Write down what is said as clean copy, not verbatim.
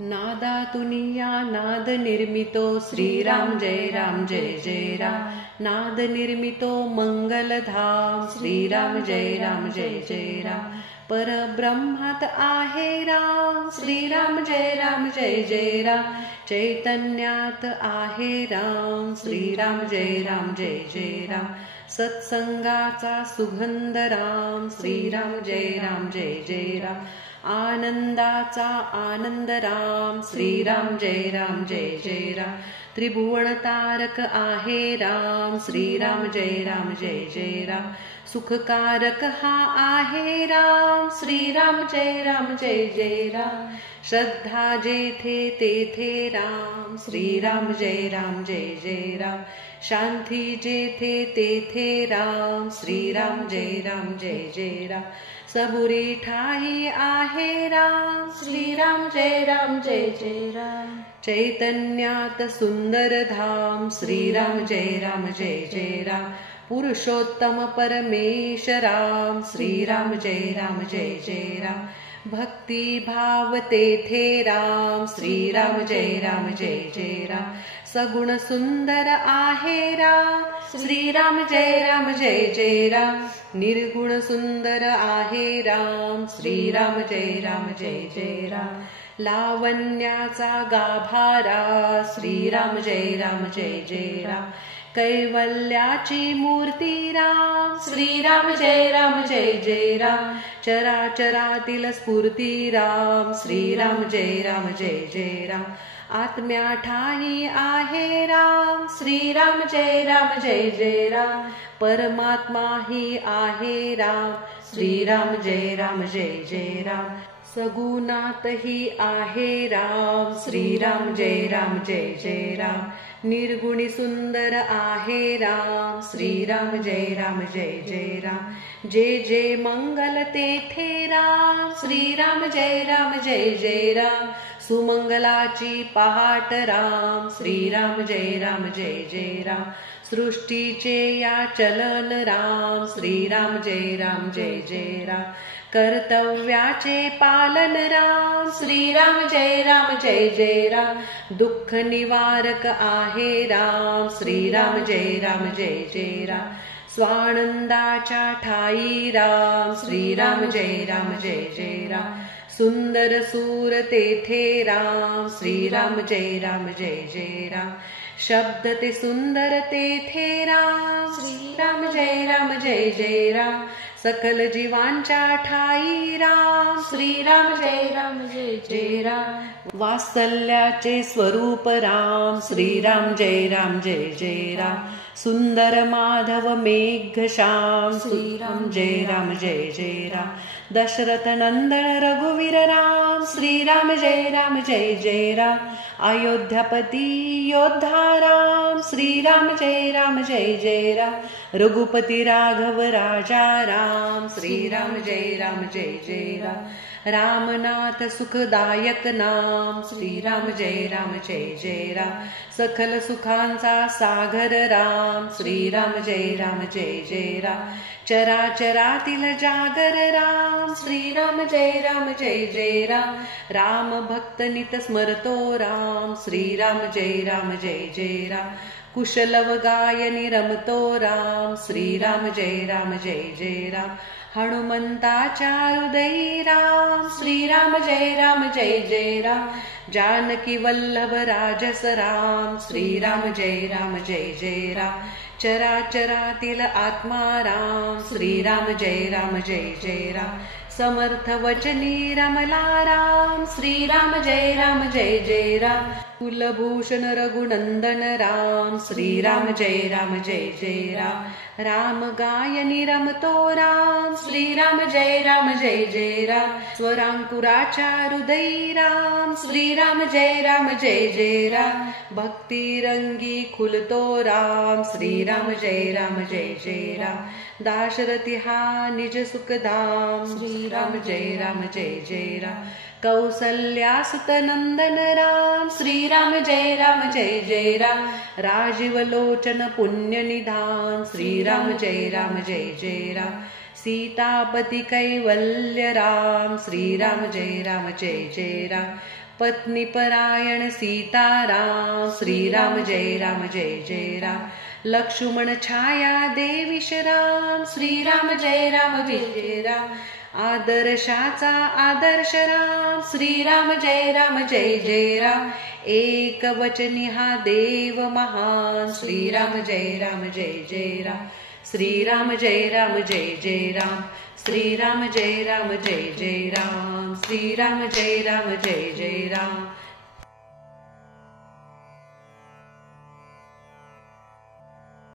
नादातुनिया नाद निर्मितो श्रीराम जय राम जय जय राम। नाद निर्मितो मंगलधाम श्रीराम जय राम जय जय राम। परब्रह्मात आहे राम श्रीराम जय राम जय जय राम। चैतन्यात आहे राम श्रीराम जय राम जय जय राम। सत्संगाचा सुगंध राम श्रीराम जय राम जय जय राम। आनंदाचा आनंद राम श्रीराम जय राम जय जय राम। त्रिभुवन तारक आहे राम श्रीराम जय राम जय जय राम। सुखकारक हा आहे राम श्रीराम जय राम जय जय राम। श्रद्धा जेथे तेथे राम श्रीराम जय राम जय जय राम। शांती जेथे तेथे राम श्रीराम जय राम जय जय राम। सबुरी ठाई आहे राम श्रीराम जय राम जय जय राम। चैतन्यात सुंदर धाम श्रीराम जय राम जय जय राम। पुरुषोत्तम परमेश राम श्रीराम जय राम जय जय राम। भक्ति भाव तेथे राम श्रीराम जय राम जय जय राम। सगुण सुंदर आहे राम श्रीराम जय राम जय जय राम। निर्गुण सुंदर आहे राम श्रीराम जय राम जय जय राम। लावण्याचा गाभारा श्रीराम जय राम जय जय राम। कैवल्याची मूर्ती राम श्रीराम जय राम जय जय राम। चराचरातील स्फूर्ती राम श्रीराम जय राम जय जय राम। आत्म्या ठाई आहे राम श्रीराम जय राम जय जय राम। परमात्मा ही आहे राम श्रीराम जय राम जय जय राम। सगुणात ही आहे राम श्रीराम जय राम जय जय राम। निर्गुणी सुंदर आहे राम श्रीराम जय राम जय जय राम। जे जे मंगल तेथे राम श्रीराम जय राम जय जय राम। सुमंगलाची पहाट राम श्रीराम जय राम जय जय राम। सृष्टीचे या चलन राम श्रीराम जय राम जय जय राम। कर्तव्याचे पालन राम श्रीराम जय राम जय जय राम। दुःख निवारक आहे राम श्रीराम जय राम जय जय राम। स्वानंदाच्या ठाई राम श्रीराम जय राम जय जय राम। सुंदर सूर तेथे राम श्रीराम जय राम जय जय राम। शब्द ते सुंदर तेथे राम श्रीराम जय राम जय जय राम। सकल जीवांच्या ठाई राम श्रीराम जय राम जय जय राम। वात्सल्याचे स्वरूप राम श्रीराम जय राम जय जय राम। सुंदर माधव मेघ श्याम श्रीराम जय राम जय जय राम। दशरथ नंदन रघुवीर राम श्रीराम जय राम जय जय राम। अयोध्यापती योद्धा राम श्रीराम जय राम जय जय राम। रघुपती राघव राजा राम श्रीराम जय राम जय जय राम। रामनाथ सुखदायक नाम श्रीराम जय राम जय जय राम। सकल सुखांचा सागर राम श्रीराम जय राम जय जय राम। चराचरातील जागर राम श्रीराम जय राम जय जय राम। राम भक्त नित स्मरतो राम श्रीराम जय राम जय जय राम। कुशलव गायनी रमतो राम श्रीराम जय राम जय जय राम। हनुमंताच्या हृदयी राम श्रीराम जय राम जय जय राम। जानकी वल्लभ राजस राम श्रीराम जय राम जय जय राम। चराचरातील आत्मा राम श्रीराम जय राम जय जय राम। समर्थ वचनी रमला राम श्रीराम जय राम जय जय राम। कुलभूषण रघुनंदन राम श्रीराम जय राम जय जय राम। राम गायनी रमतो राम श्रीराम जय राम जय जय राम। स्वरांकुराच्या हृदयी राम श्रीराम जय राम जय जय राम। भक्ती रंगी खुलतो राम श्रीराम जय राम जय जय राम। दाशरथी हा निज सुखधाम श्रीराम जय राम जय जय राम। कौसल्यासुत नंदन राम श्रीराम जय राम जय जय राम। राजीव लोचन पुण्य निधान श्रीराम जय राम जय जय राम। सीतापती कैवल्य राम श्रीराम जय राम जय जय राम। पत्नी परायण सीताराम श्रीराम जय राम जय जय राम लक्ष्मण छाया देवीश राम श्रीराम जय जय राम आदर्शाचा आदर्श राम श्रीराम जय जय राम एक वचनी हा देव महान श्रीराम जय जय राम श्रीराम जय जय राम श्रीराम जय जय राम श्रीराम जय जय राम